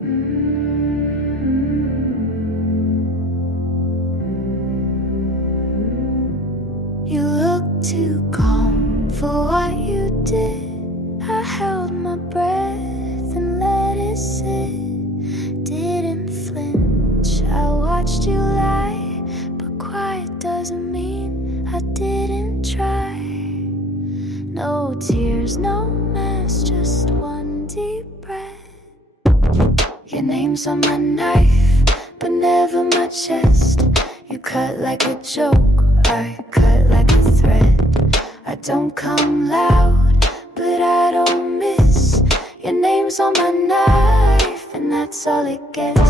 You look too calm for what you did. I held my breath and let it sit. Didn't flinch, I watched you lie. But quiet doesn't mean I didn't try. No tears, no mess, just one deep breath. Your name's on my knife, but never my chest. You cut like a joke, I cut like a thread. I don't come loud, but I don't miss. Your name's on my knife, and that's all it gets.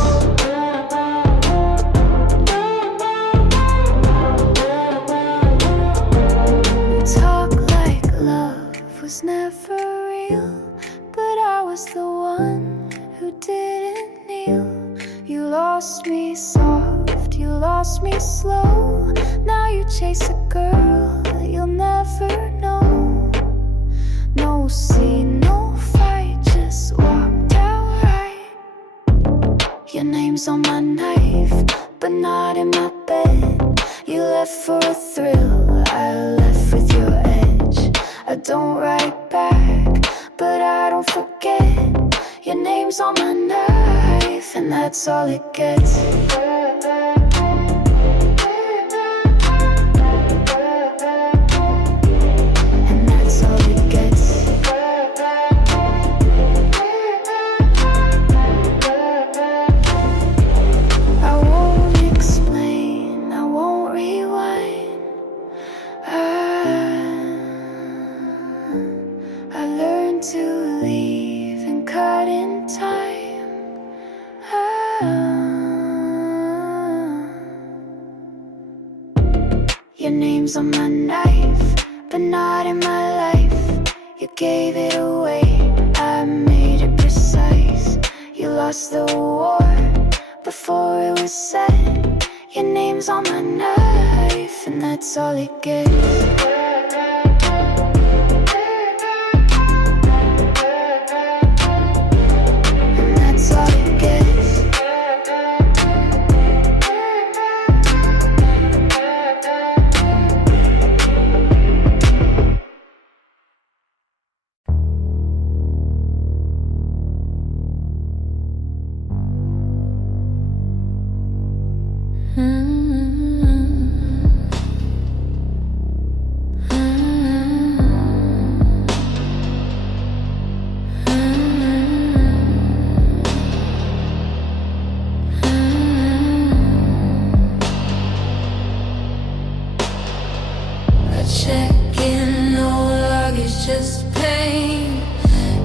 We talk like love was never real, but I was the one who didn't kneel. You lost me soft, you lost me slow. Now you chase a girl you'll never know. No scene, no fight, just walked out right. Your name's on my knife, but not in my bed. You left for a thrill, I left with your edge. I don't write back, but I don't forget. Your name's on my knife, and that's all it gets. To leave and cut in time. Your name's on my knife, but not in my life. You gave it away, I made it precise. You lost the war before it was said. Your name's on my knife, and that's all it gets. Check-in, no luggage, just pain.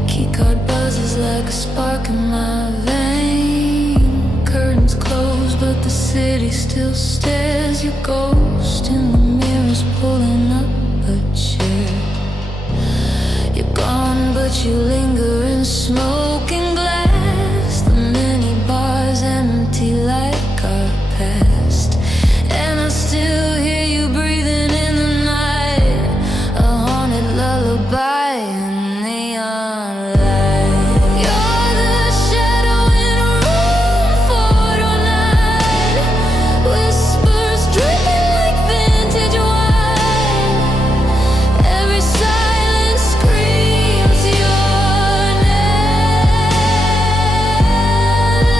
Keycard buzzes like a spark in my vein. Curtains closed, but the city still stares. Your ghost in the mirror's pulling up a chair. You're gone, but you linger in smoking glass. The many bars empty like our past, and I still hear you breathing in the night. A haunted lullaby in neon light. You're the shadow in a room 409. Whispers dripping like vintage wine. Every silence screams your name.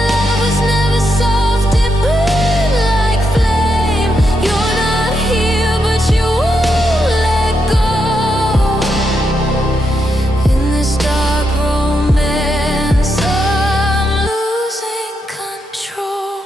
Love was never soft, it burned like flame. You're not here, but you won't let go. In this dark romance, I'm losing control.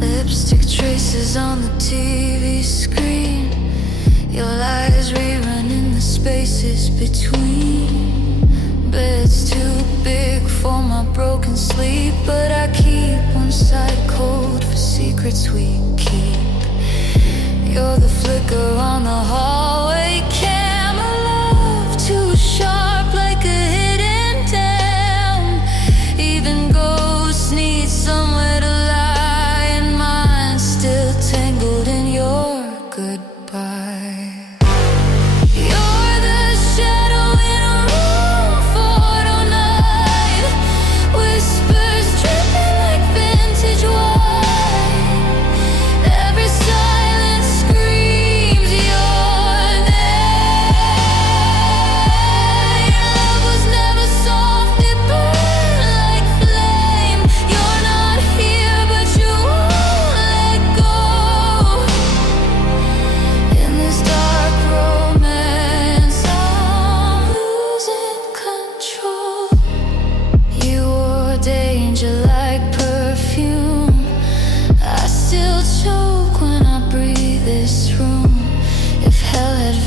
Lipstick traces on the TV screen. Your lies rerunning the spaces between. Bed's too big for my broken sleep, but I keep one side cold for secrets we keep. You're the flicker on the hallway camera, love too sharp like a hidden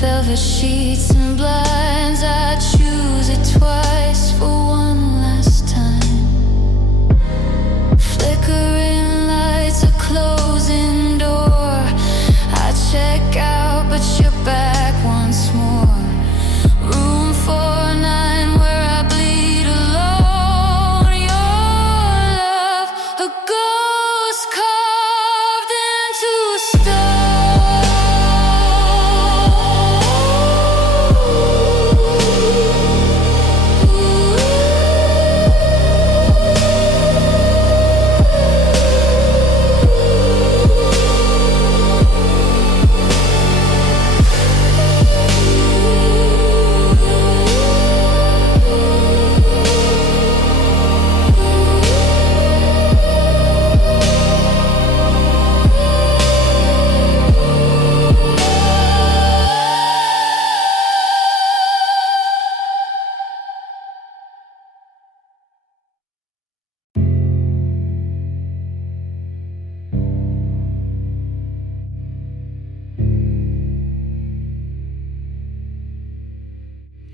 velvet sheets and blinds. I choose it twice for one last time. Flickering lights, a closing door. I check out, but you're back once more. Room 409 where I bleed alone. Your love, a ghost carved into stone.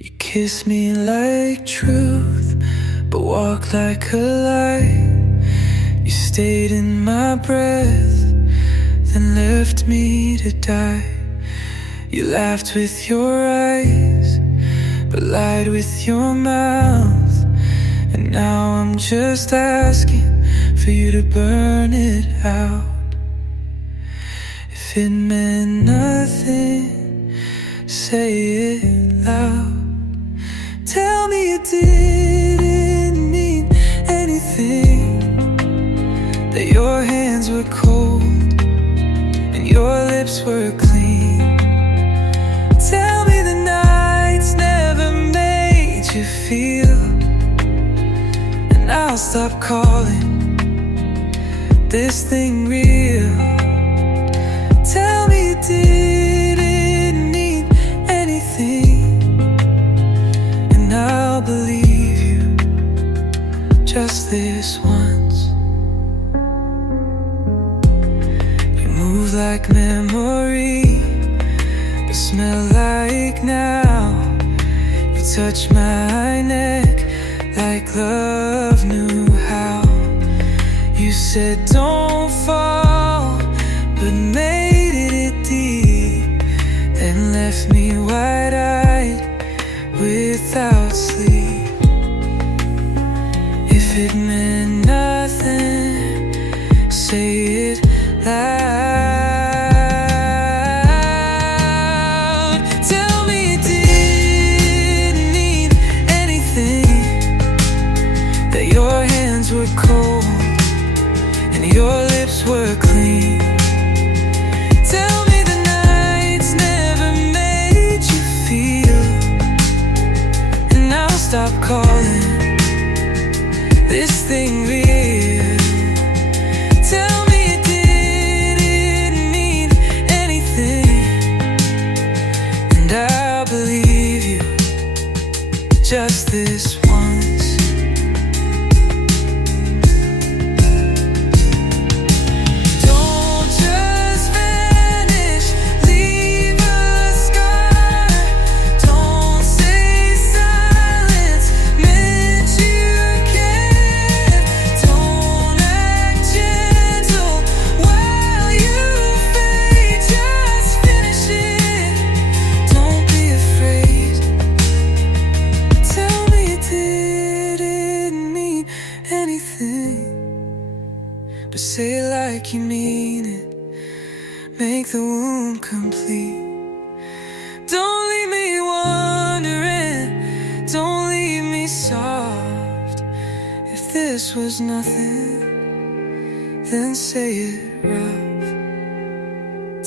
You kiss me like truth, but walk like a lie. You stayed in my breath, then left me to die. You laughed with your eyes, but lied with your mouth. And now I'm just asking for you to burn it out. If it meant nothing, say it loud. Tell me it didn't mean anything, that your hands were cold and your lips were clean. Tell me the nights never made you feel, and I'll stop calling this thing real. Tell me it didn't mean anything, I'll believe you just this once. You move like memory, but smell like now. You touch my neck like love knew how. You said don't fall, but made it deep, then left me wide-eyed without sleep. If it meant nothing, say it loud. Tell me it didn't mean anything, that your hands were cold and your lips were clean. Tell me the nights never made you feel, I'll stop calling this thing real. Tell me it didn't mean anything, and I'll believe you just this once. Don't just vanish, leave a scar. Don't say silence meant you cared. Don't act gentle while you fade. Just finish it, don't be afraid. Tell me it didn't mean anything, but say it like you mean it. Make the wound complete. Don't leave me wondering, don't leave me soft. If this was nothing, then say it rough.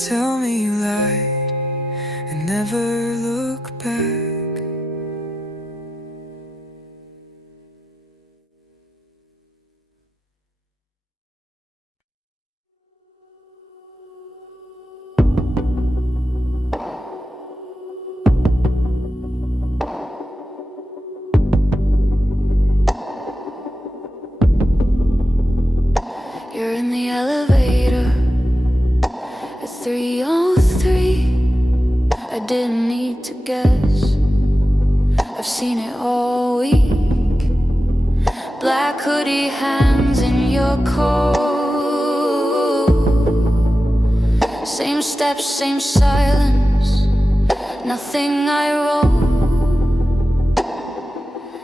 Tell me you lied and never look back. You're in the elevator at 3:03. A didn't need to guess. I've seen it all week. Black hoodie hands in your coat. Same steps, same silence, nothing I wrote.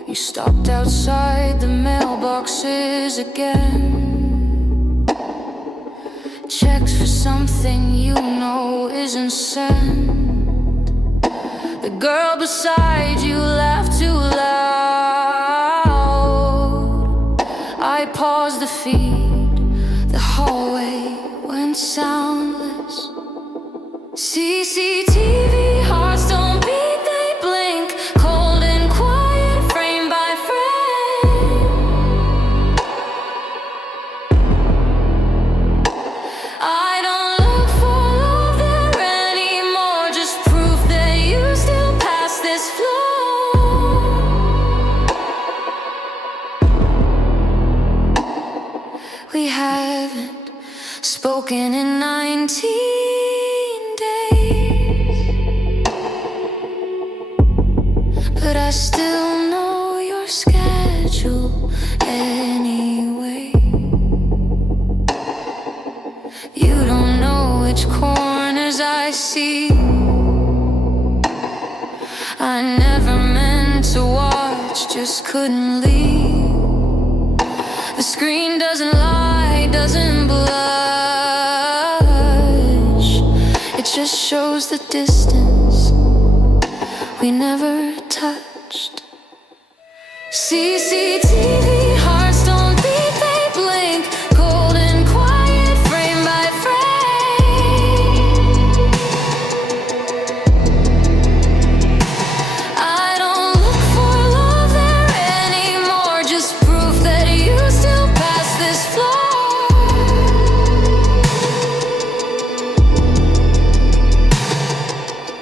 You stopped outside the mailboxes again. Checks for something you know isn't sent. The girl beside you laughed too loud. I paused the feed. The hallway went soundless. CCTV, hearts don't beat, they blink. Cold and quiet, frame by frame. I don't look for love there anymore, just proof that you still pass this floor. We haven't spoken in 19 days, but I still know your schedule anyway. You don't know which corners I see. I never meant to watch, just couldn't leave. The screen doesn't lie, doesn't blush. It just shows the distance we never touched. CCTV, hearts don't beat, they blink. Cold and quiet, frame by frame. I don't look for love there anymore, just proof that you still pass this floor.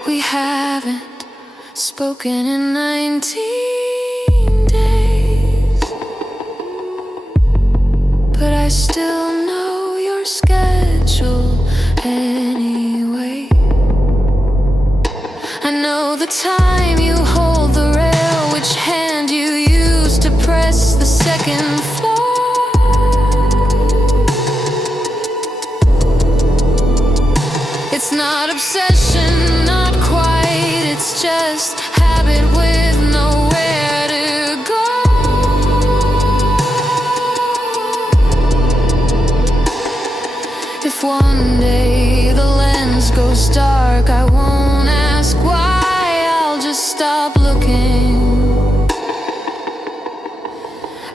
We haven't spoken in 19 days, but I still know your schedule anyway. I know the time you hold the rail, which hand you use to press the second floor. It's not obsession, not quite, it's just habit with nowhere to go. If one day the lens goes dark, I won't ask why, I'll just stop looking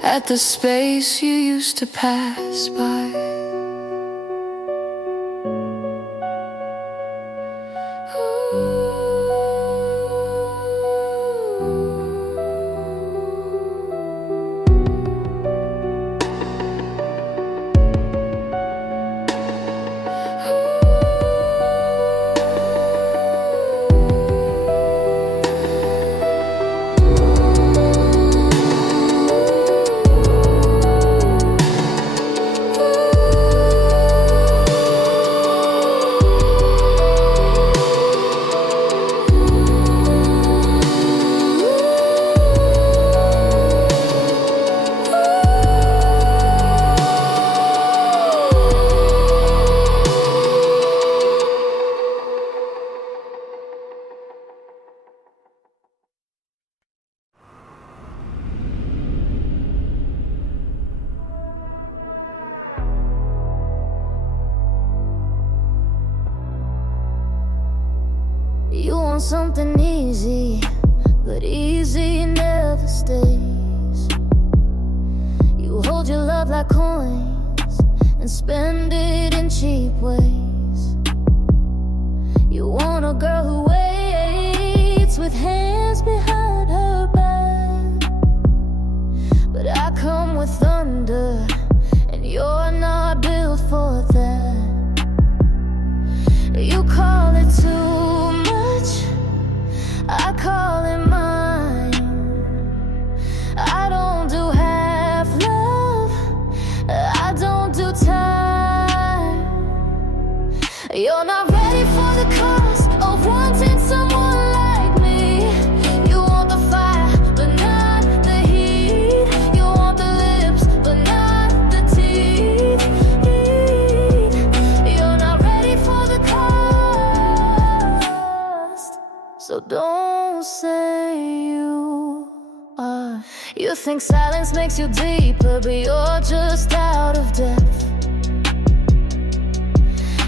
at the space you used to pass by. You want something easy, but easy never stays. You hold your love like coins and spend it in cheap ways. You want a girl who waits with hands behind her back, but I come with thunder and you're not built for that. You call it too much, I call it mine. I don't do half love, I don't do time. You're not ready for the cost of wanting someone think silence makes you deeper, but you're just out of depth.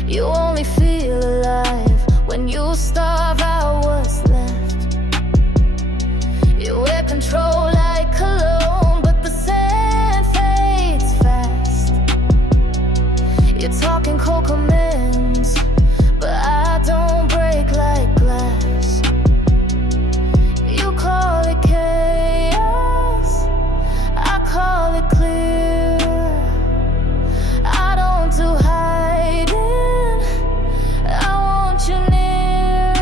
You only feel alive when you starve out what's left. You wear control like cologne, but the sand fades fast. You're talking cold commands, but I don't break like glass. You call it chaos, I call it clear. I don't do hiding, I want you near.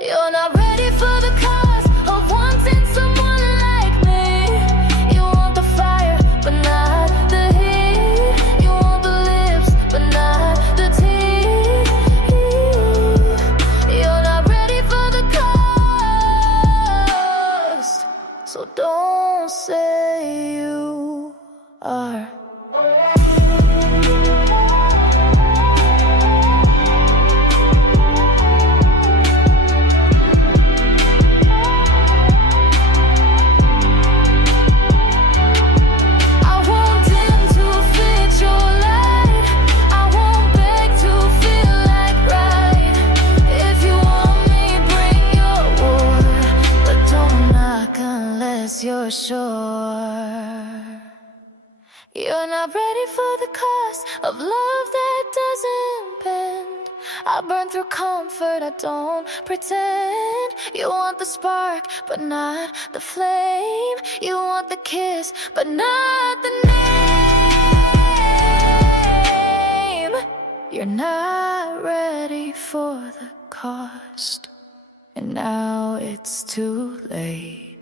You're not ready for the cost of wanting someone like me. You want the fire, but not the heat. You want the lips, but not the teeth. You're not ready for the cost, so don't say you are. I won't dim to fit your light. I won't beg to feel like right. If you want me, bring your war, but don't knock unless you're sure. You're not ready for the cost of love that doesn't bend. I burn through comfort, I don't pretend. You want the spark, but not the flame. You want the kiss, but not the name. You're not ready for the cost, and now it's too late.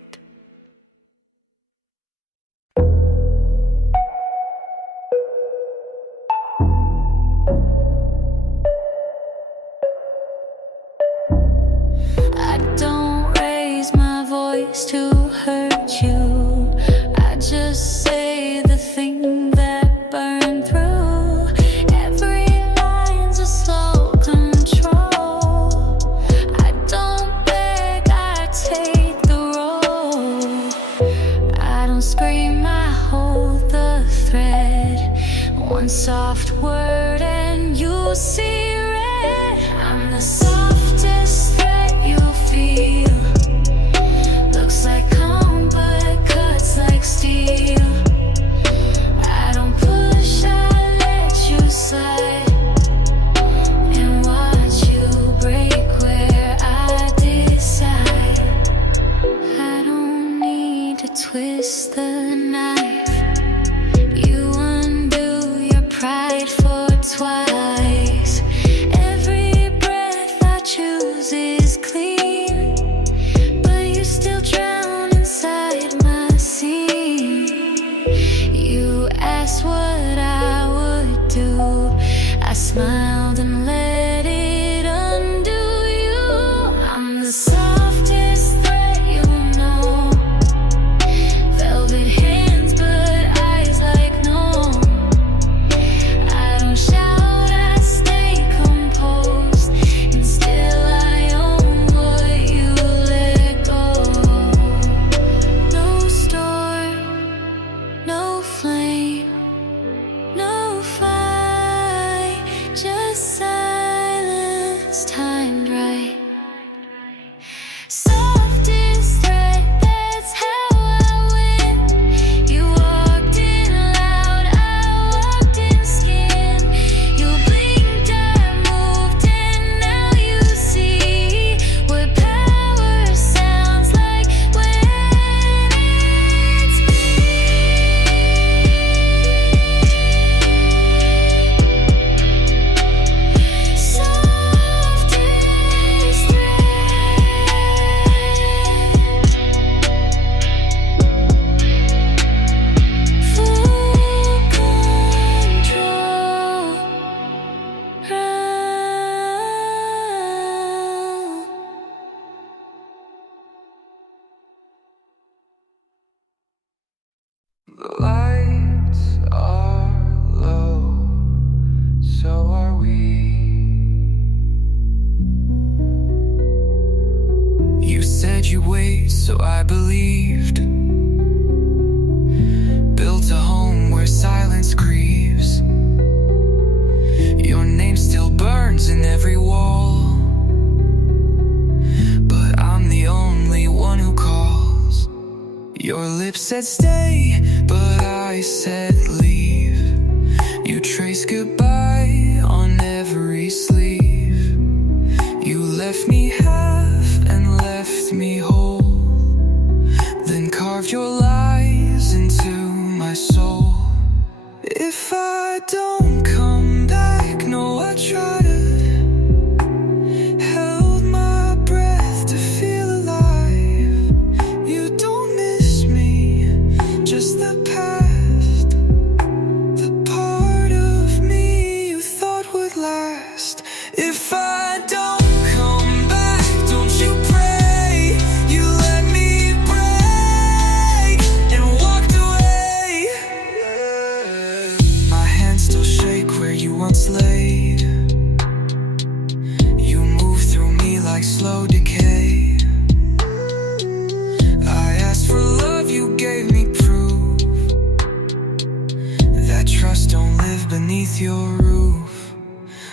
I don't raise my voice to hurt you. I just say the thing that burned through. Every line's a slow control. I don't beg, I take the role. I don't scream, I hold the thread. One soft word and you see red. I'm the softest threat you feel. Looks like calm but cuts like steel. I don't push, I let you slide and watch you break where I decide. I don't need to twist the knife. You undo your pride for twice. Every breath I choose is clean, but you still drown inside my scene. You asked what I would do. I smiled and let it undo you. I'm the softest threat you know. Velvet hands but eyes like no. I don't shout, I stay composed, and still I own what you let go. No storm, no flame, no fight, just silence timed right. Softest threat, that's how I win. You walked in loud, I walked in skin. You blinked, I moved, and now you see what power sounds like when it's me. Softest threat. Full control. The lights are low, so are we. You said you wait, so I believed. said stay, but I said leave. You traced goodbye on every sleeve. You left me half and left me whole, then carved your lies into my soul. If I don't come back, no, I try to. Held my breath to feel alive. You don't miss me, just the past. The part of me you thought would last. If I don't come back, don't you pray. You let me break and walked away. My hands still shake where you once laid. You move through me like slow decay. I asked for love, you gave me proof that trust don't live beneath your roof.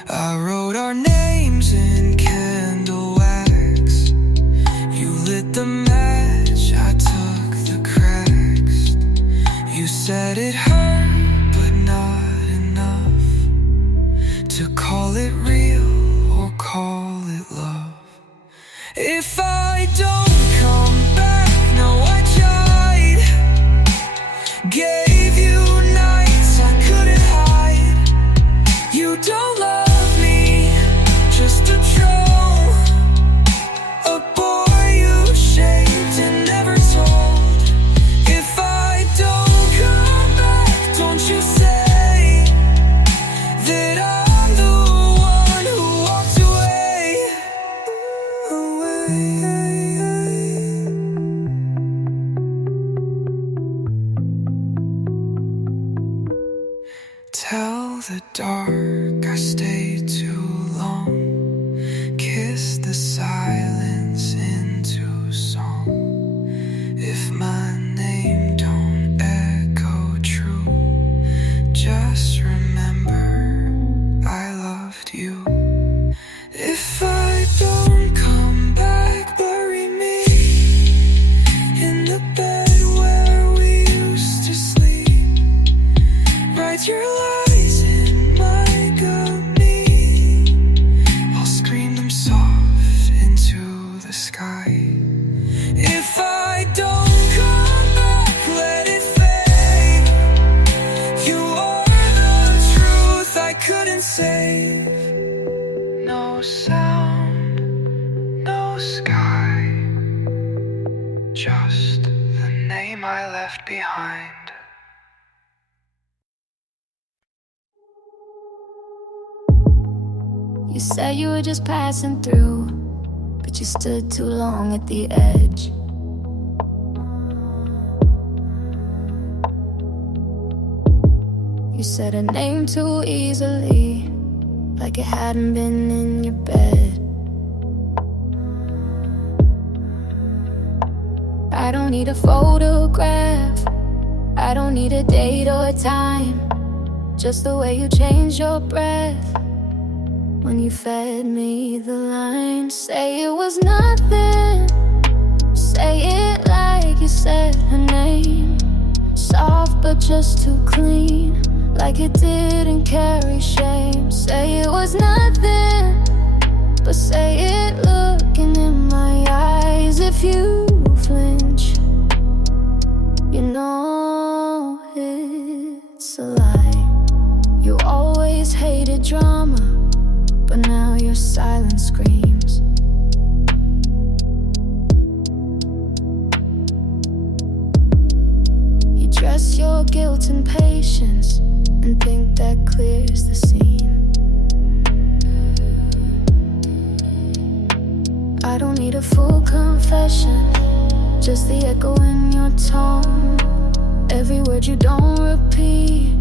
I wrote our names in candle wax. You lit the match, I took the cracks. You said it hurt, but not enough to call it real or call it love. If I don't come back, no, I tried. Gave you nights I couldn't hide. You don't love me, just a troll, a boy you shaped and never told. If I don't come back, don't you say that I'm the one who walked away. Tell the dark I stayed too long. Kiss the silence into song. If my name don't echo true, just remember I loved you. If I don't come back, bury me in the bed where we used to sleep. Write your lies in my gummy. I'll scream them soft into the sky. If I don't come back, let it fade. You are the truth I couldn't save. No sound, no sky, just the name I left behind. You said you were just passing through, but you stood too long at the edge. You said a name too easily, like it hadn't been in your bed. I don't need a photograph, I don't need a date or a time, just the way you changed your breath when you fed me the line. Say it was nothing, say it like you said her name. Soft but just too clean, like it didn't carry shame. Say it was nothing, but say it looking in my eyes. If you flinch, you know it's a lie. You always hated drama, but now your silence screams. You dress your guilt and patience and think that clears the scene. I don't need a full confession, just the echo in your tone. Every word you don't repeat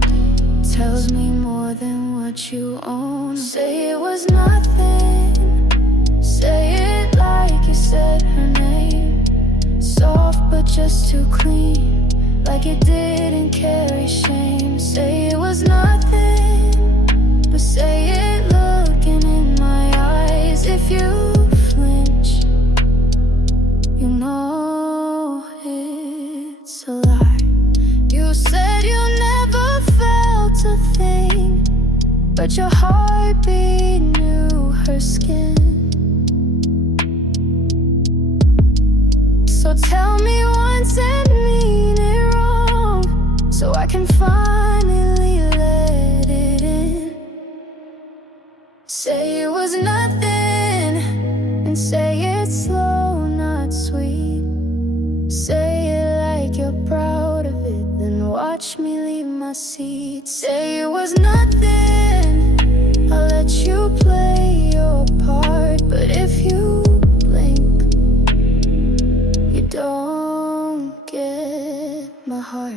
tells me more than what you own. Say it was nothing, say it like you said her name. Soft but just too clean, like it didn't carry shame. Say it was nothing, but say it looking in my eyes. If you flinch, you know it's a lie. but your heartbeat knew her skin. So tell me once and mean it wrong, so I can finally let it in. Say it was nothing, and say it slow, not sweet. Say it like you're proud of it, then watch me leave my seat. Say it was nothing, I'll let you play your part. But if you blink, you don't get my heart.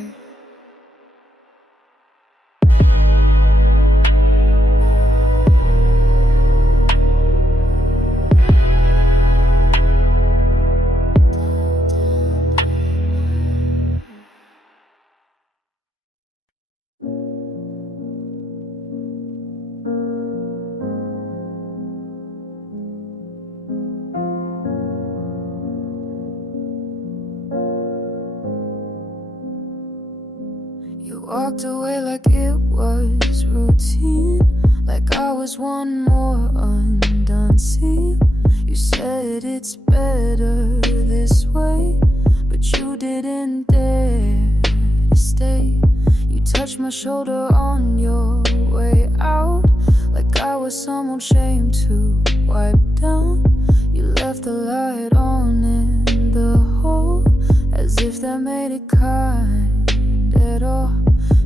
You walked away like it was routine, like I was one more undone scene. You said it's better this way, but you didn't dare to stay. You touched my shoulder on your way out, like I was some old shame to wipe down. You left the light on in the hole, as if that made it kind at all.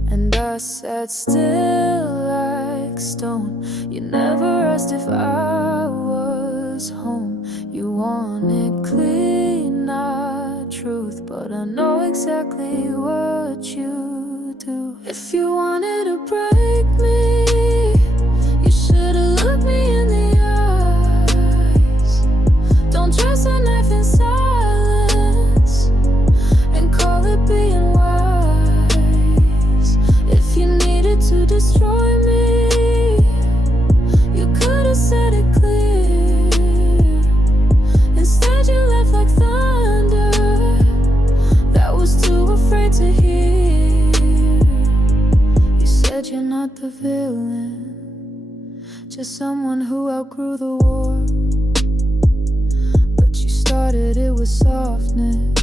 And I sat still like stone. You never asked if I was home. You wanted clean, not truth, but I know exactly what you do. If you wanted to break me, you should've looked me in the eyes. Don't trust a knife in silence and call it being wise. If you needed to destroy me, you could've said it clear. Instead you left like thunder that was too afraid to hear. You said you're not the villain, just someone who outgrew the war. But you started it with softness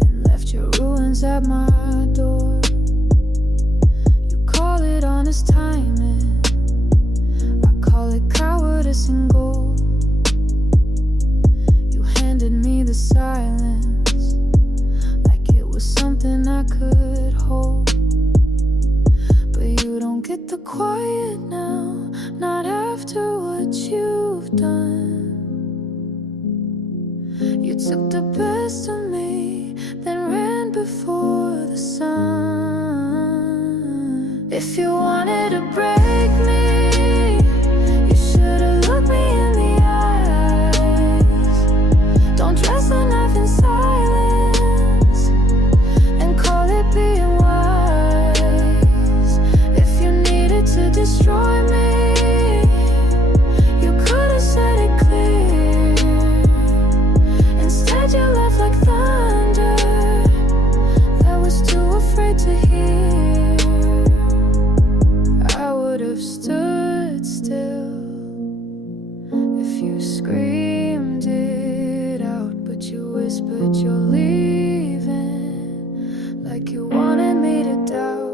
and left your ruins at my door. You call it honest timing, I call it cowardice and gold. You handed me the silence like it was something I could hold. But you don't get the quiet now, not after what you've done. You took the best of me, then ran before the sun. If you wanted to break me, you should've looked me in the eyes. Don't dress the knife in silence and call it being wise. If you needed to destroy me, you could've said it clear. Instead you left like thunder that was too afraid to hear. I would've stood still if you screamed it out, but you whispered you're leaving like you wanted me to doubt.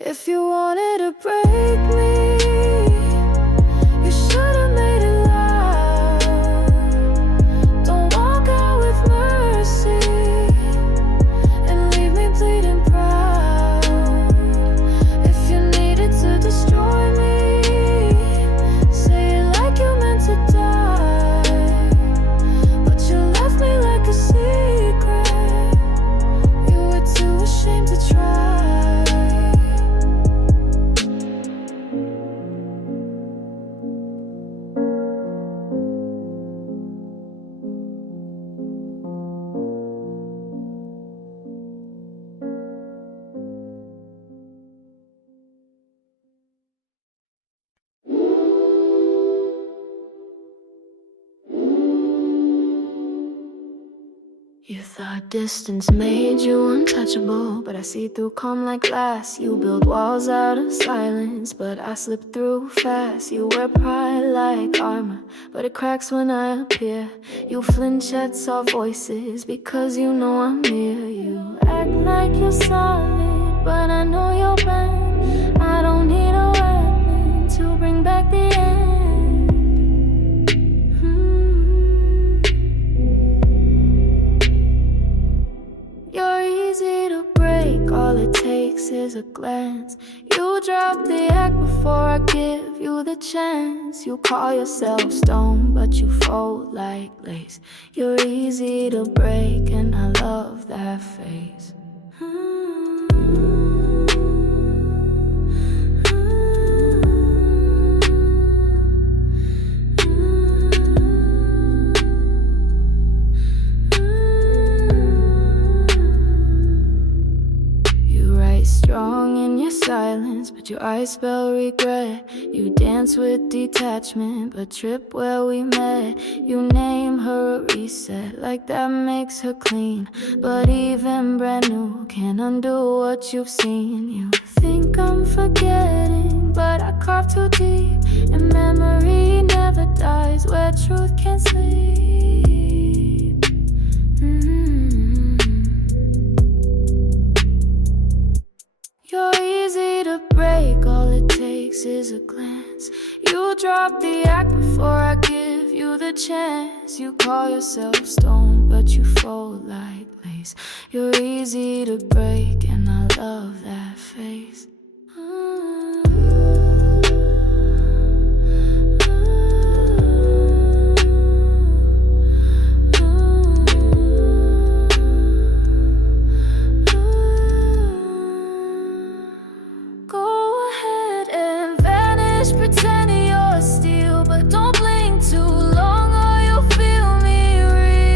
If you wanted to break me, you should've made it loud. Don't walk out with mercy and leave me bleeding proud. If you needed to destroy me, say it like you meant to die. But you left me like a secret, you were too ashamed to try. You thought distance made you untouchable, but I see through calm like glass. You build walls out of silence, but I slip through fast. You wear pride like armor, but it cracks when I appear. You flinch at soft voices because you know I'm near. You act like you're solid, but I know you're bent. I don't need a weapon to bring back the end. You're easy to break, all it takes is a glance. You drop the act bore I give you the chance. You call yourself stone, but you fold like lace. You're easy to break, and I love that face. Strong in your silence, but your eyes spell regret. You dance with detachment, but trip where we met. You name her a reset, like that makes her clean. But even brand new can't undo what you've seen. You think I'm forgetting, but I carve too deep, and memory never dies where truth can't sleep. You're easy to break, all it takes is a glance. You drop the act before I give you the chance. You call yourself stone, but you fold like lace. You're easy to break, and I love that face. Pretend you're steel, but don't blink too long or you'll feel me real.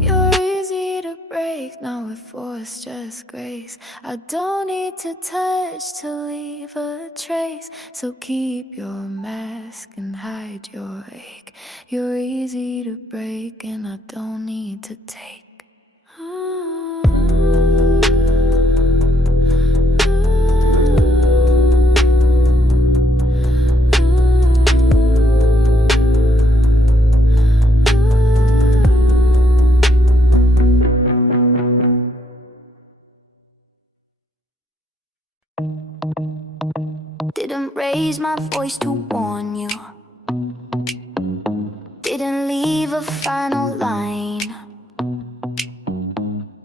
You're easy to break, not with force, just grace. I don't need to touch to leave a trace, so keep your mask and hide your ache. You're easy to break, and I don't need to take. Didn't raise my voice to warn you. Didn't leave a final line.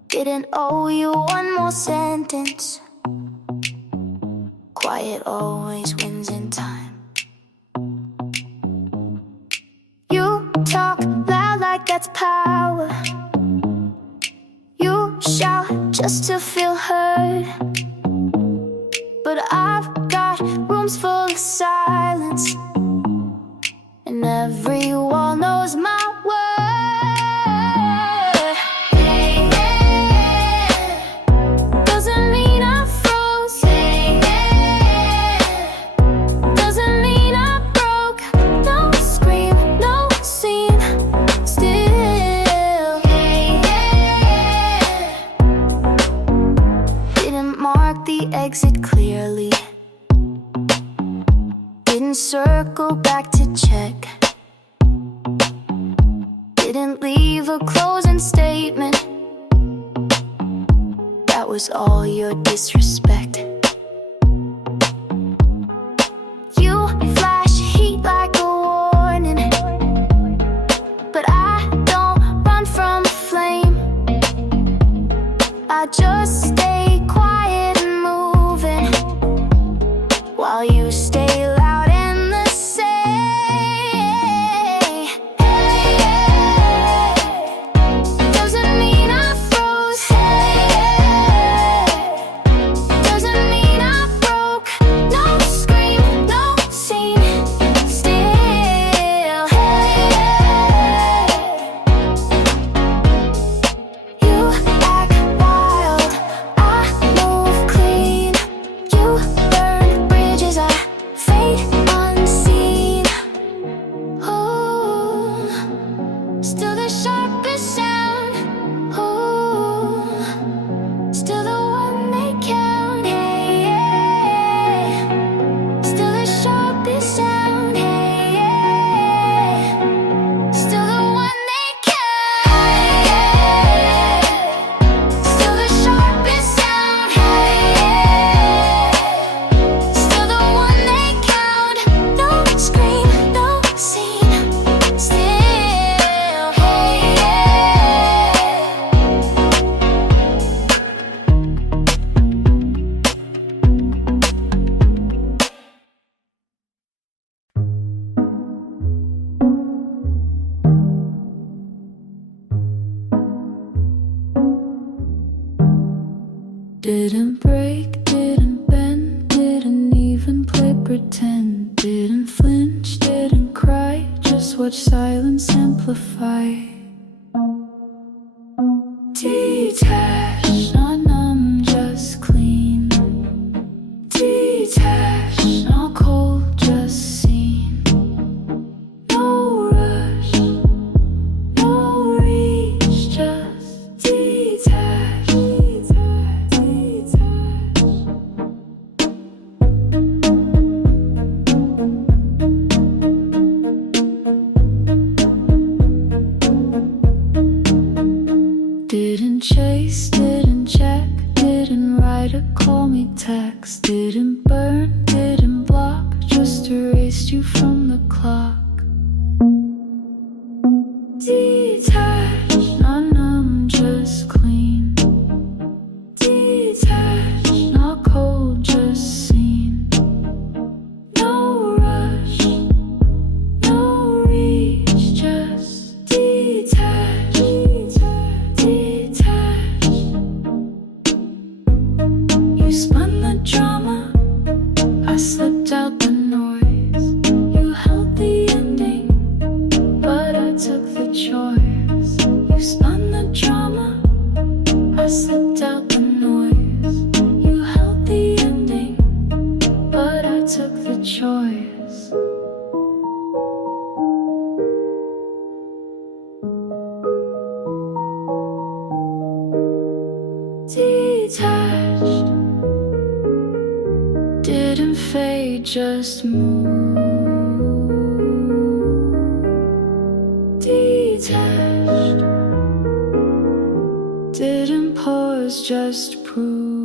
Didn't owe you one more sentence. Quiet always wins in time. You talk loud like that's power. You shout just to feel heard. But I've got rooms full of silence, and every wall knows my word. Doesn't mean I froze. Doesn't mean I broke. No scream, no scene. Still didn't mark the exit clearly. Didn't circle back to check. Didn't leave a closing statement. That was all your disrespect. You flash heat like a warning, but I don't run from a flame. I just stay quiet and moving, while you stay loud and the same. Doesn't mean I froze. Doesn't watch silence amplify. Detach, not numb, just clean. Detach, not cold, just seen. No rush, no reach, just detach. Detach, detach. Didn't chase, didn't check, didn't write a call me text, didn't burn, didn't block, just erased you from the clock. Detach, not numb, just clean. Detach, not cold, just seen. No rush, no reach, just detach. Detach. You spun the drama, I slipped out the noise. You held the ending, but I took the choice. You spun the drama, I slipped out the noise. You held the ending, but I took the choice. Detached, didn't fade, just move. Detached, didn't pause, just prove.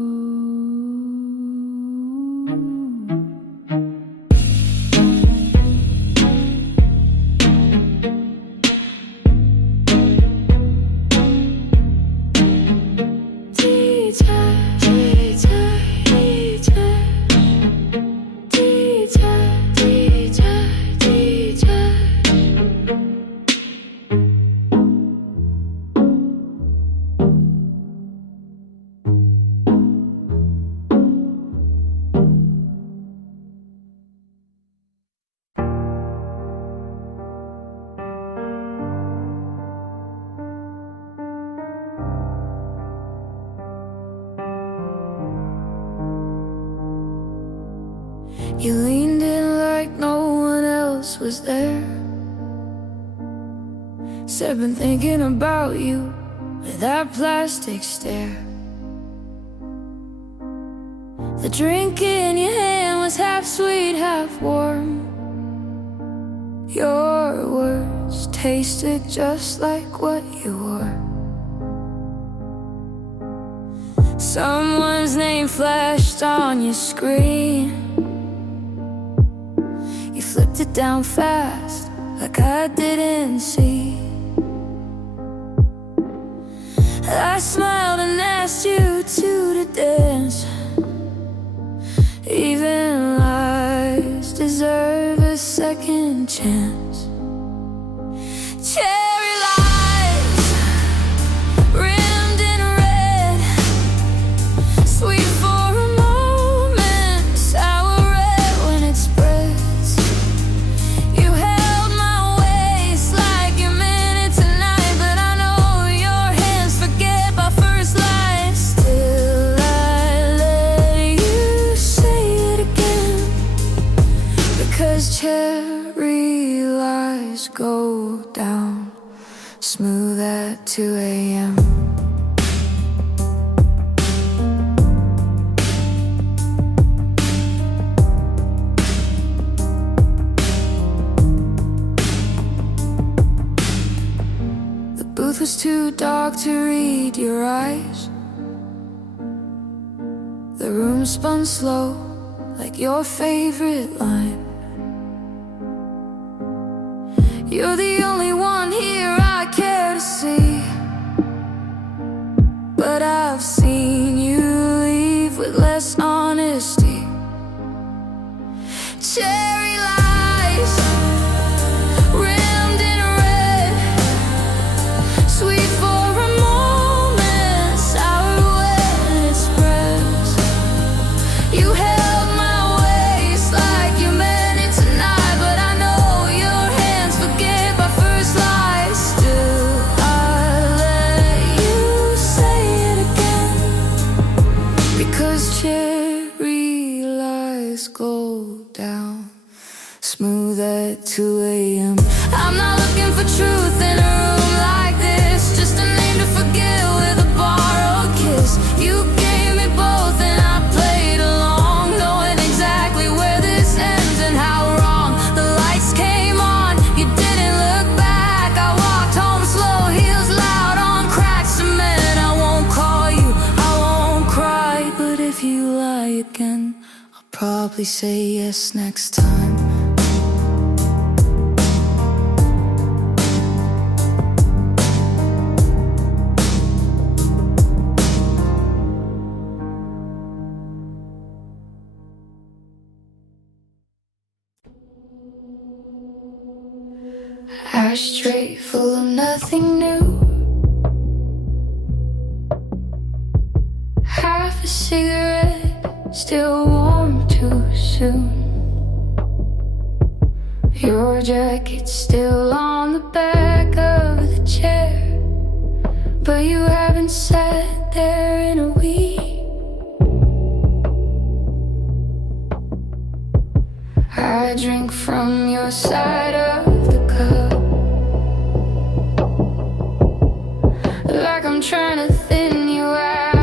Detach, detach, detach. Detach, detach, detach. You leaned in like no one else was there. Said been thinking about you with that plastic stare. The drink in your hand was half sweet, half warm. Your words tasted just like what you wore. Someone's name flashed on your screen. You flipped it down fast, like I didn't see. I smiled and asked you to dance. Even lies deserve a second chance. Cherry lies, rimmed in red, sweet for a moment, sour red when it spreads. You held my waist like you meant it tonight, but I know your hands forget my first line. Still I let you say it again, because cherry lies go down smooth at 2 a.m. The booth was too dark to read your eyes. The room spun slow, like your favorite line. You're the only one here I care to see, but I've seen you leave with less honesty. Cherry lies, rimmed in red, sweet for a moment, sour when it spreads. You held my waist like you meant it tonight, but I know your hands forget. 2 a.m. I'm not looking for truth in a room like this, just a name to forget with a borrowed kiss. You gave me both and I played along, knowing exactly where this ends and how wrong. The lights came on, you didn't look back. I walked home slow, heels loud on cracked cement. I won't call you, I won't cry, but if you lie again, I'll probably say yes next time. Ashtray full of nothing new, half a cigarette, still warm too soon. Your jacket's still on the back of the chair, but you haven't sat there in a week. I drink from your side of the cup, like I'm trying to thin you out.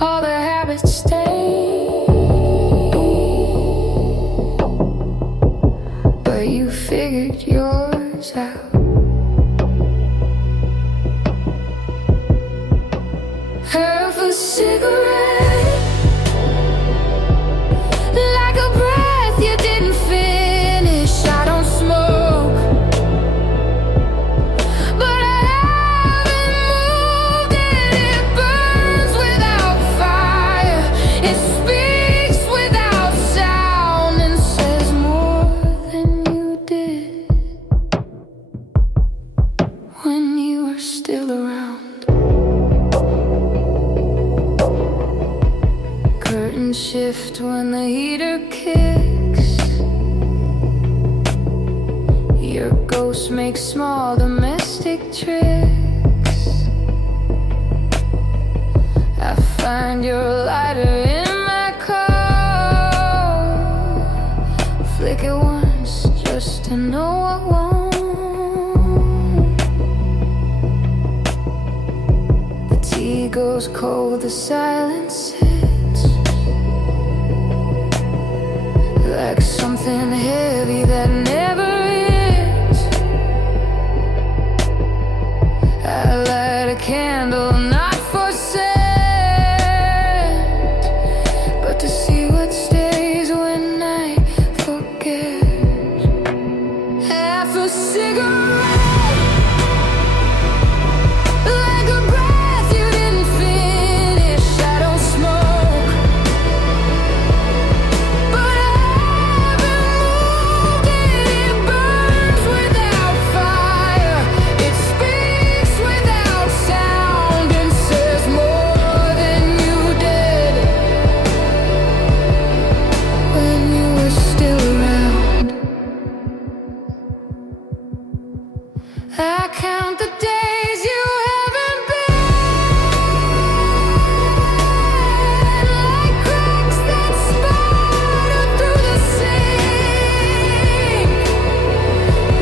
All the habits stay, but you figured yours out. Half a cigarette, like a breath you didn't finish. I don't smoke, but I haven't moved it. It burns without fire, it speaks without sound, and says more than you did when you were still around. Curtains shift when the heater kicks. Your ghost makes small domestic tricks. I find your lighter in my coat. Flick it once just to know I won't. The tea goes cold, the silence sits like something heavy that never ends. I light a candle, not for scent, but to see what stays when I forget. Half a cigarette, like a breath you didn't finish. I don't smoke, but I haven't moved it. It burns without fire, it speaks without sound, and says more than you did when you were still around. I count the days you haven't been, like cracks that spider through the sink,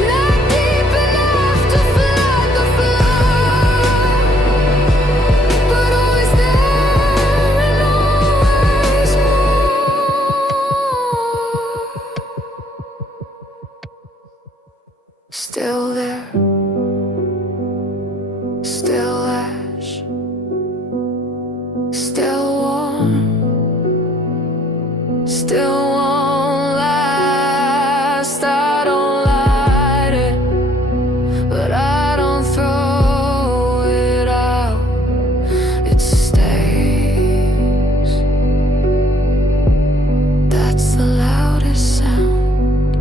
not deep enough to flood the floor, but always there and always more. Still there, still ash, still warm, still won't last. I don't light it, but I don't throw it out. It stays. That's the loudest sound.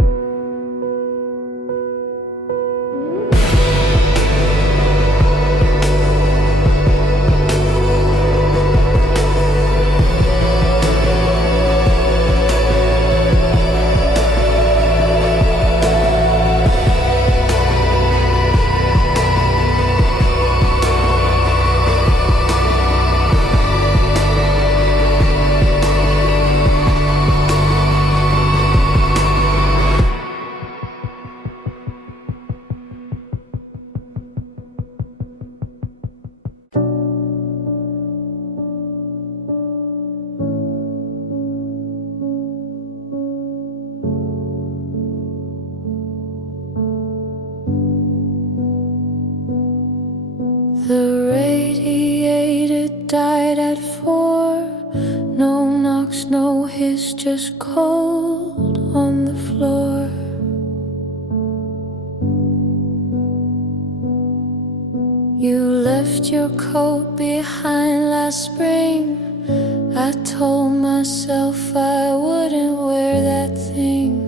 died at 4. No knocks, no hiss, just cold on the floor. You left your coat behind last spring. I told myself I wouldn't wear that thing.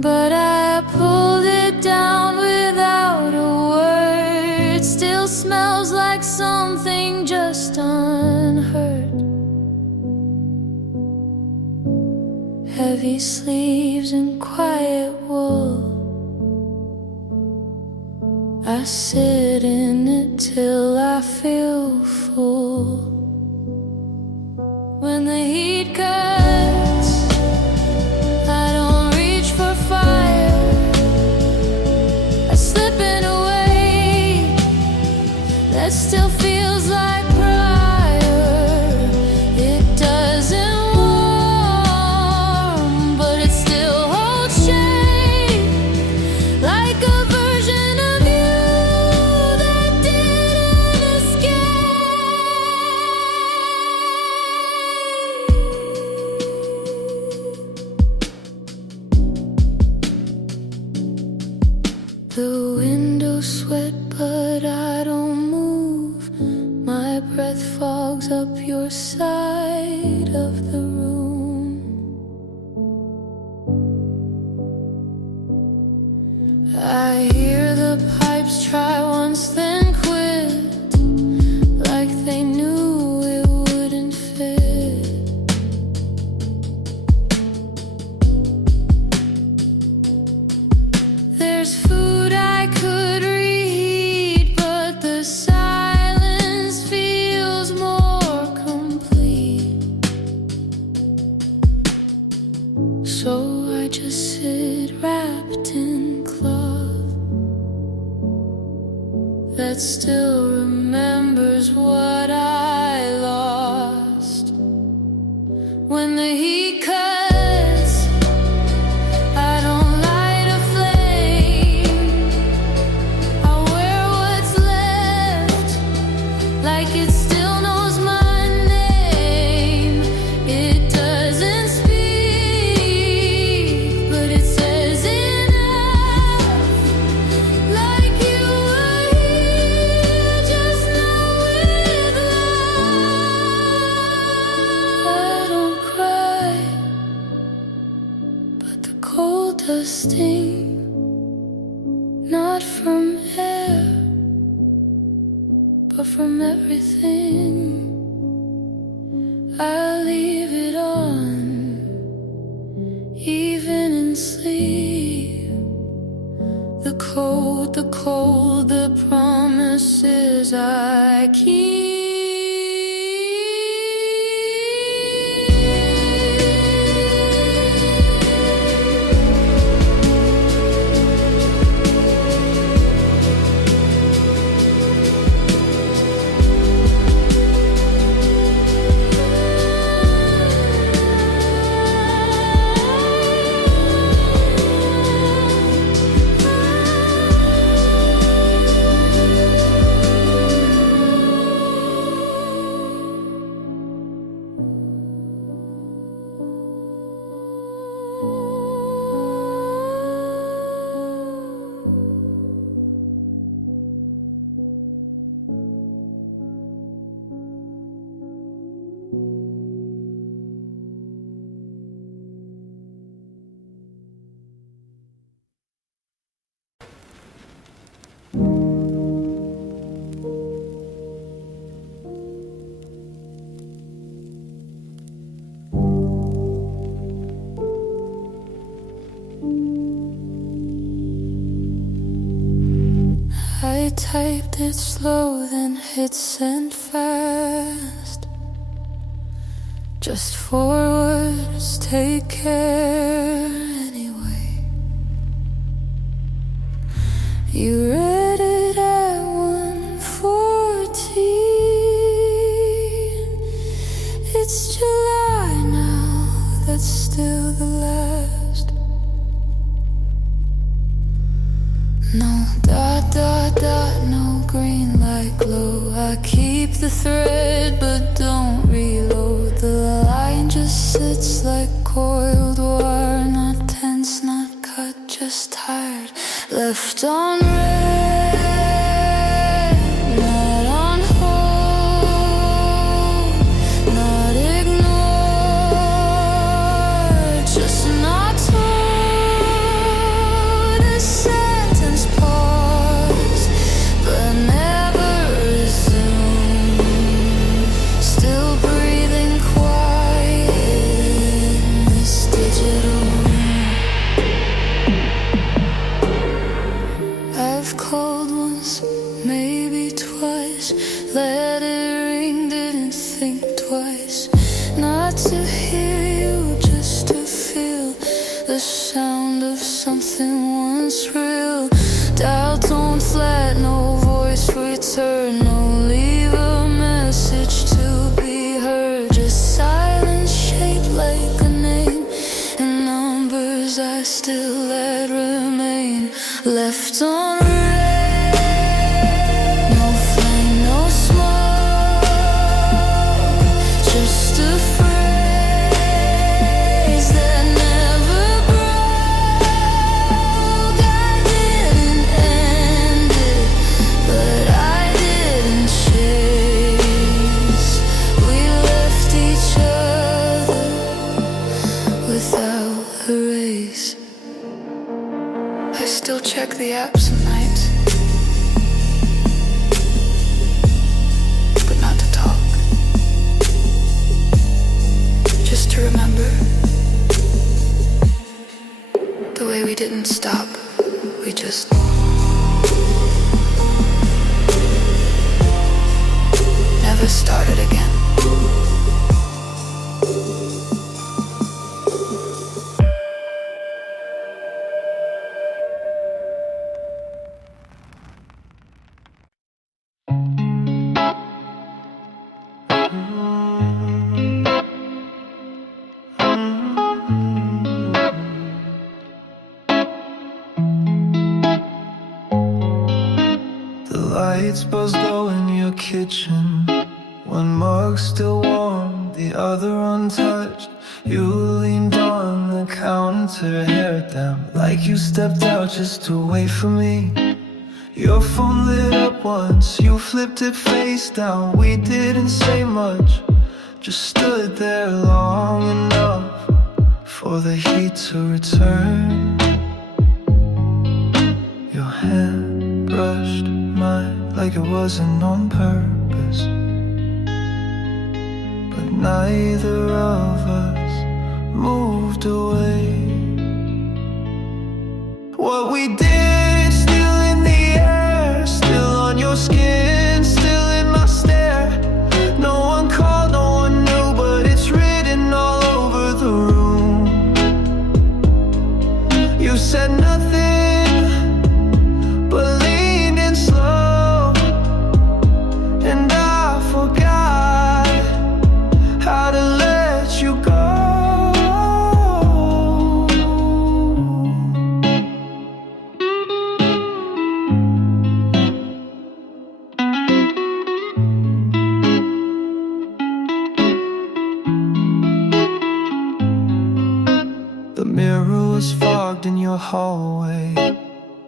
But I pulled it down without a word. Still smells like something just unheard. Heavy sleeves and quiet wool. I sit in it till I feel full. When the heat cuts, I don't reach for fire. I slip in a way that still feels like prior. It doesn't warm, but it still holds shape, like a version of you that didn't escape. The windows sweat, but I don't move. My breath fogs up your side of the room. I hear the pipes try once, then quit, like they knew it wouldn't fit. There's food I could reheat, but the silence feels more complete. So I just sit wrapped in cloth that still remembers what I lost. When the heat cuts, I don't light a flame. I wear what's left, like it still knows my name. It doesn't speak, but it says enough, like you were here just now with love. I don't cry, but the cold does sting. Not from air, but from everything. I leave it on, even in sleep. The cold, the promises I keep. I typed it slow, then hit send fast. Just 4 words, take care anyway. You read it at 1:14. It's July now, that's still the last. No dot, dot, dot, no green light glow. I keep the thread but don't reload. The line just sits like coiled wire. Not tense, not cut, just tired. Left on red, not on hold, not ignored, just not told. A sentence pause, but never resume. Still breathing quiet in this digital room. I've called once, maybe twice. Let it ring, didn't think twice. Not to hear you, just to feel the sound of something once real. Dial tone flat, no voice return. No leave a message to be heard. Just silence shaped like a name, and numbers I still let remain. Left on red, no flame, no smoke, just a phrase that never broke. I didn't end it, but I didn't chase. We left each other without a race. I still check the app some nights, but not to talk. Just to remember the way we didn't stop. We just never started again. The lights buzz low in your kitchen. One mug still warm, the other untouched. You leaned on the counter, hair down, like you stepped out just to wait for me. Your phone lit up once, you flipped it face down. We didn't say much, just stood there long enough for the heat to return. Your hand brushed mine like it wasn't on purpose, but neither of us moved away. What we did, still in the air, still on your skin, still in my stare. No one called, no one knew, but it's written all over the room. You said nothing, but leaned in slow, and I forgot how to let you go. The mirror was fogged in your hallway,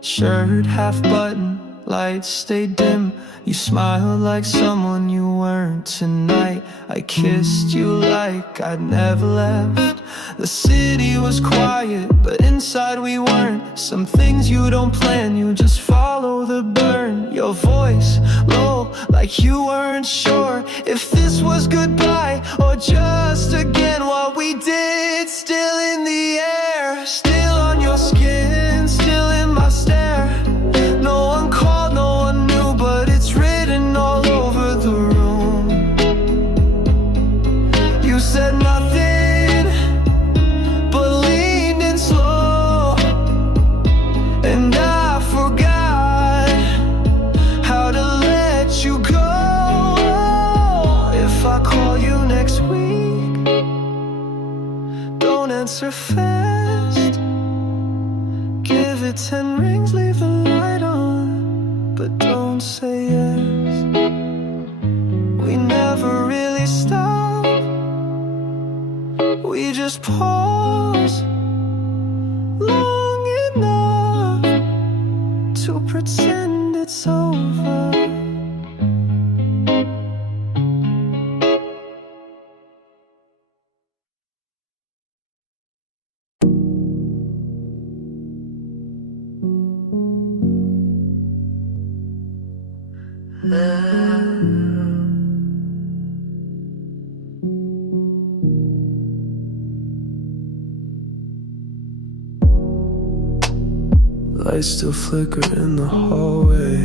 shirt half buttoned, lights stayed dim. You smiled like someone you weren't tonight. I kissed you like I'd never left. The city was quiet, but inside we weren't. Some things you don't plan, you just follow the burn. Your voice low, like you weren't sure if this was goodbye or just again. What we did, still in the air, still on your skin, still in my stare. No one called, no one knew, but it's written all over the room. You said nothing, but leaned in slow, and I forgot how to let you go. If I call you next week, don't answer fast. Give it 10 rings, leave the light but don't say yes. We never really stop, we just pause long enough to pretend it's over. Lights still flicker in the hallway.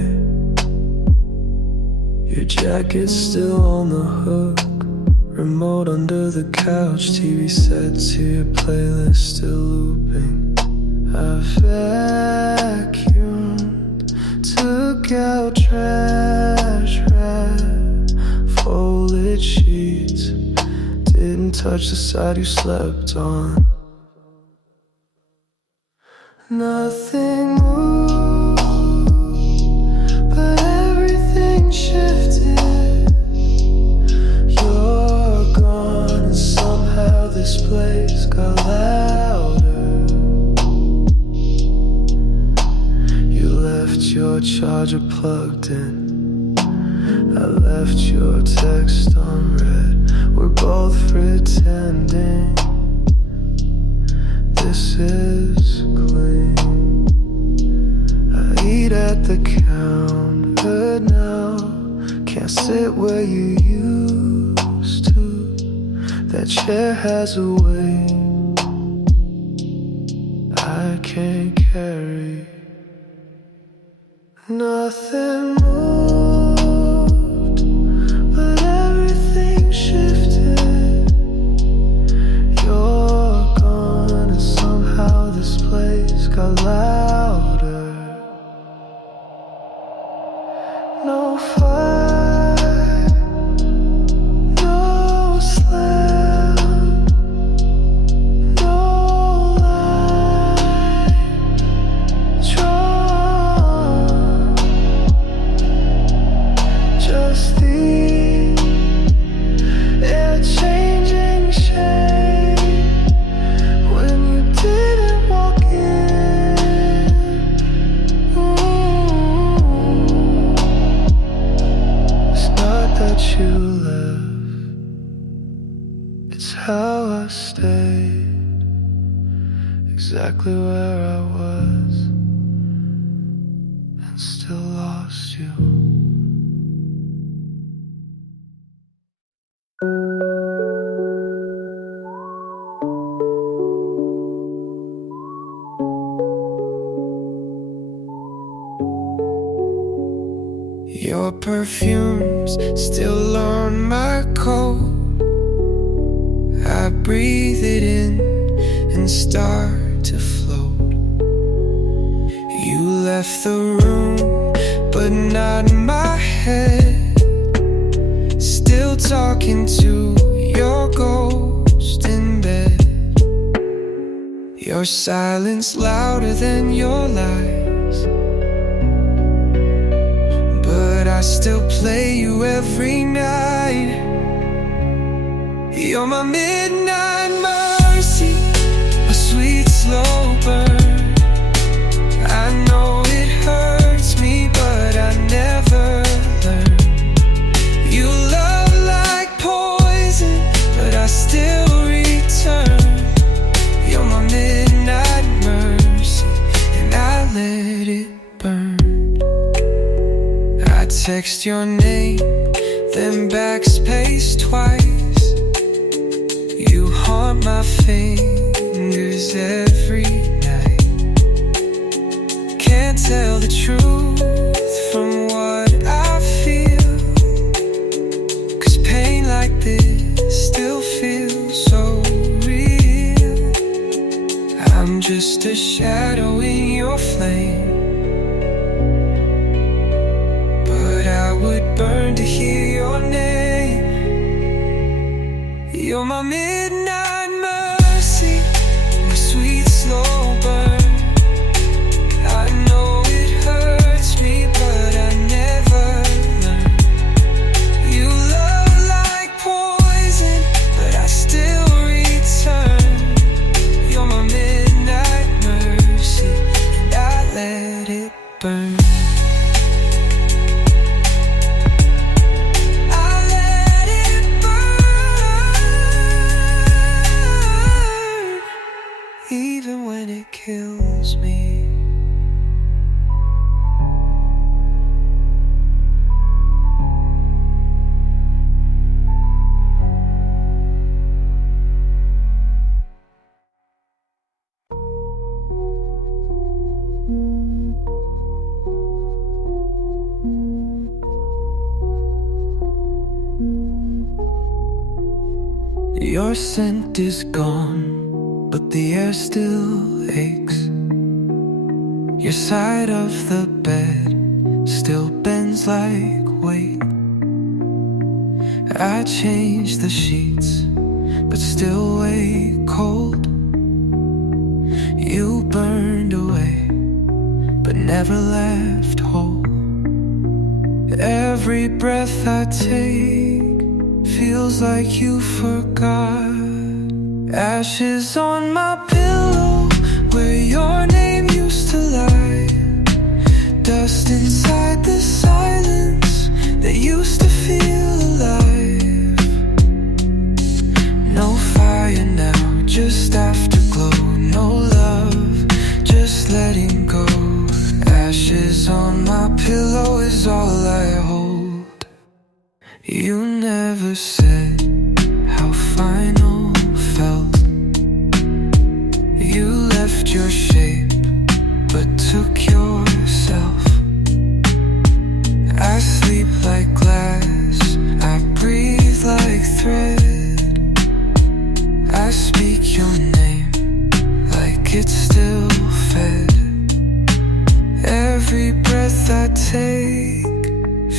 Your jacket's still on the hook. Remote under the couch, TV set to your playlist still looping. I vacuumed, took out trash, folded sheets. Didn't touch the side you slept on. Nothing moved, but everything shifted. You're gone, and somehow this place got louder. You left your charger plugged in, I left your text unread. We're both pretending this is clean. I eat at the counter now, can't sit where you used to. That chair has a weight I can't carry. Nothing moved, but everything shifted. You're gone, and somehow this place got louder. No fight, no slam, no line drawn. Just the air changing shape when you didn't walk in. It's not that you left, it's how I stayed exactly where I was and still lost you. Your perfume's still on my coat. I breathe it in and start to float. You left the room, but not my head. Still talking to your ghost in bed. Your silence louder than your lies, but I still play you every night. You're my midnight mercy, a sweet slow burn. I know it hurts me, but I never learn. You love like poison, but I still return. You're my midnight mercy, and I let it burn. I text your name, then backspace twice. You haunt my fingers every night. Can't tell the truth from what I feel, 'cause pain like this still feels so real. I'm just a shadow in your flame, but I would burn to hear your name. You're my midnight mercy, my sweet slow burn. I know it hurts me, but I Your scent is gone, but the air still aches. Your side of the bed still bends like weight. I changed the sheets, but still wake cold. You burned away, but never left whole. Every breath I take feels like you forgot. Ashes on my pillow, where your name used to lie. Dust inside the silence that used to feel alive. No fire now, just afterglow. No love, just letting go. Ashes on my pillow is all I hold. You never said how final felt. You left your shape, but took yourself. I sleep like glass, I breathe like thread. I speak your name like it's still fed. Every breath I take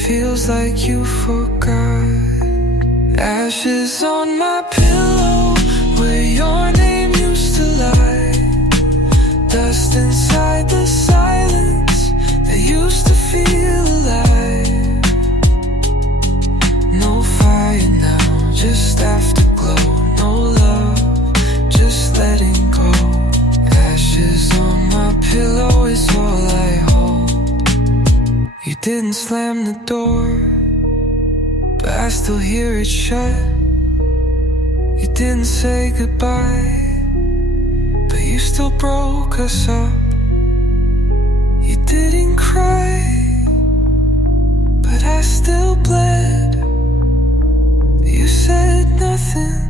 feels like you forgot. Ashes on my pillow, where your name used to lie. Dust inside the silence that used to feel alive. No fire now, just afterglow. No love, just letting go. Ashes on my pillow is all I hold. You didn't slam the door, but I still hear it shut. You didn't say goodbye, but you still broke us up. You didn't cry, but I still bled. You said nothing,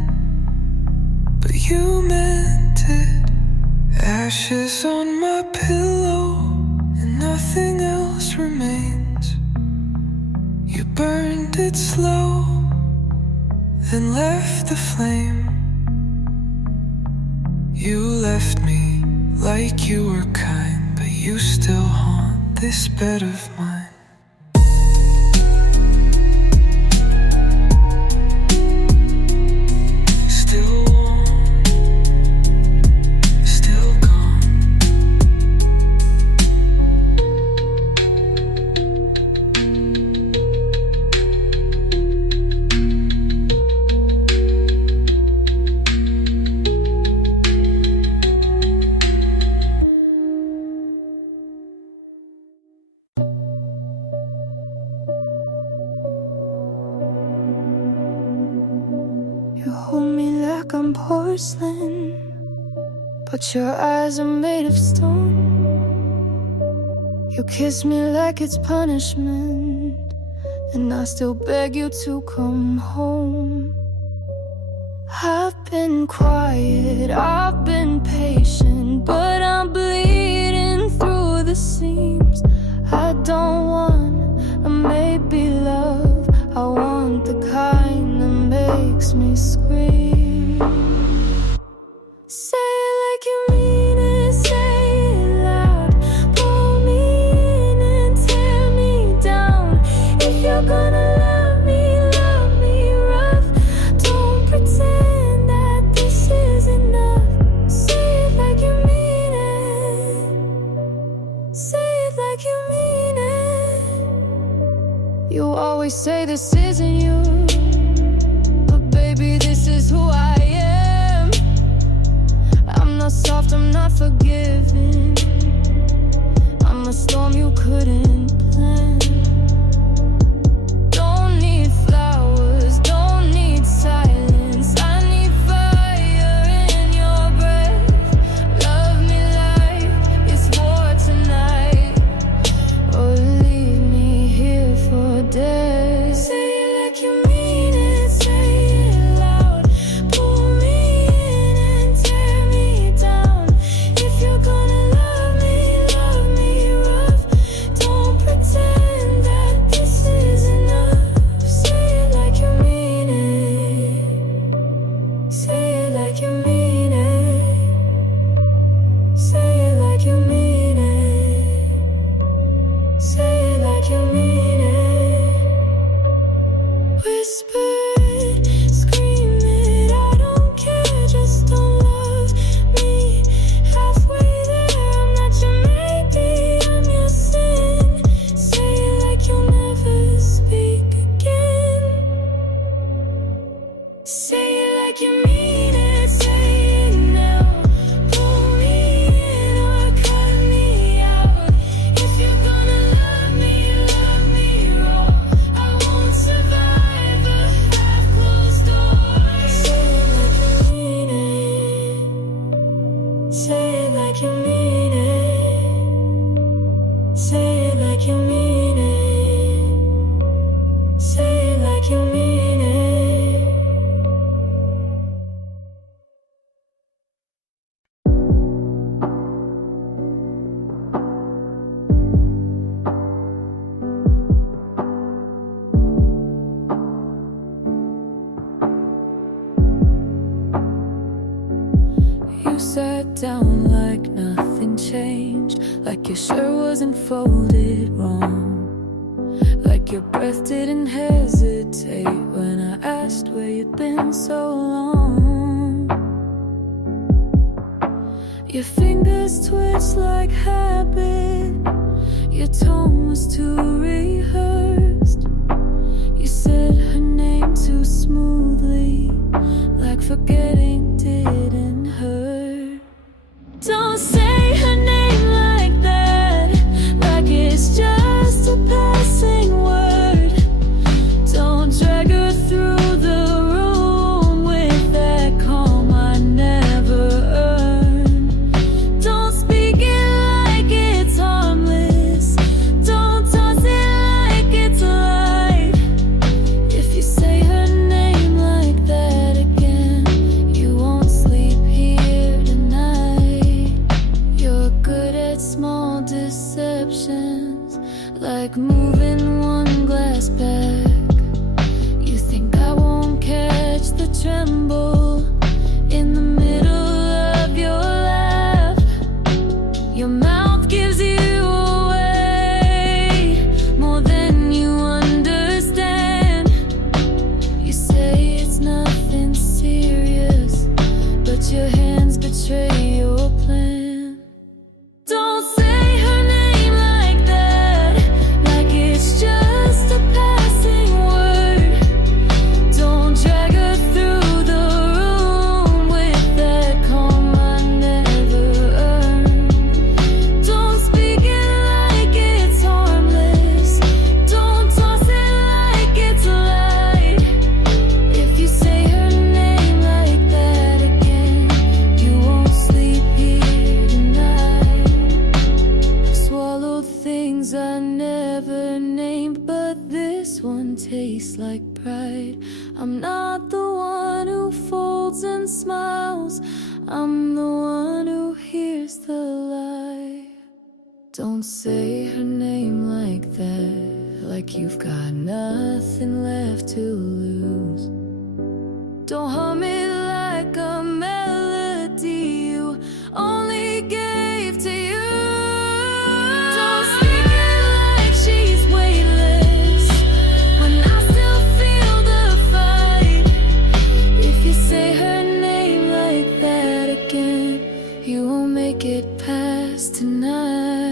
but you meant it. Ashes on my pillow, and nothing else remains. You burned it slow, then left the flame. You left me like you were kind, but you still haunt this bed of mine. You hold me like I'm porcelain, but your eyes are made of stone. You kiss me like it's punishment, and I still beg you to come home. I've been quiet, I've been patient, but I'm bleeding through the seams. I don't want a maybe love, I want the kind that makes me scream. Say it like you mean it, say it loud. Pull me in and tear me down. If you're gonna love me rough. Don't pretend that this is enough. Say it like you mean it. Say it like you mean it. You always say this isn't you, but baby, this is who I am. I'm not soft, I'm not forgiving. I'm a storm you couldn't plan. Don't need flowers, don't need silence. I need fire in your breath. Love me like it's war tonight, or leave me here for dead. Say it like you like you mean it. Say it like you mean it. Say it like you mean it. Whisper it, scream it, I don't care, just don't love me. Halfway there, I'm not your maybe, I'm your sin. Say it like you'll never speak again. Say it like you mean it, say it now. Pull me in or cut me out. If you're gonna love me raw. I won't survive a half-closed door. Say it like you mean it. Say it like you mean it. Say it like you mean it. Say it like you mean it. You sat down like nothing changed, like your shirt wasn't folded wrong, like your breath didn't hesitate when I asked where you'd been so long. Your fingers twitched like habit, your tone was too rehearsed. You said her name too smoothly, like forgetting didn't hurt. Don't say her name like that, like it's just a passing word. Don't drag her through the room with that calm I never earned. Don't speak it like it's harmless. Don't toss it like it's light. If you say her name like that again, you won't sleep here tonight. You're good at small deceptions, like moving one glass back. You think I won't catch the tremble in the middle of your laugh. Your mouth gives you away more than you understand. You say it's nothing serious, but your hands betray your plan. Don't say her name like that, like it's just a passing word. Don't drag her through the room with that calm I never earned. Don't speak it like it's harmless. Don't toss it like it's light. If you say her name like that again, you won't sleep here tonight. I've swallowed things I never named, but this one tastes like pride. I'm not the one who folds and smiles, I'm the one who hears the lie. Don't say her name like that, like you've got nothing left to lose. Don't hum it like a melody you only gave to you. Don't speak it like she's weightless when I still feel the fight. If you say her name like that again, you won't make it past tonight.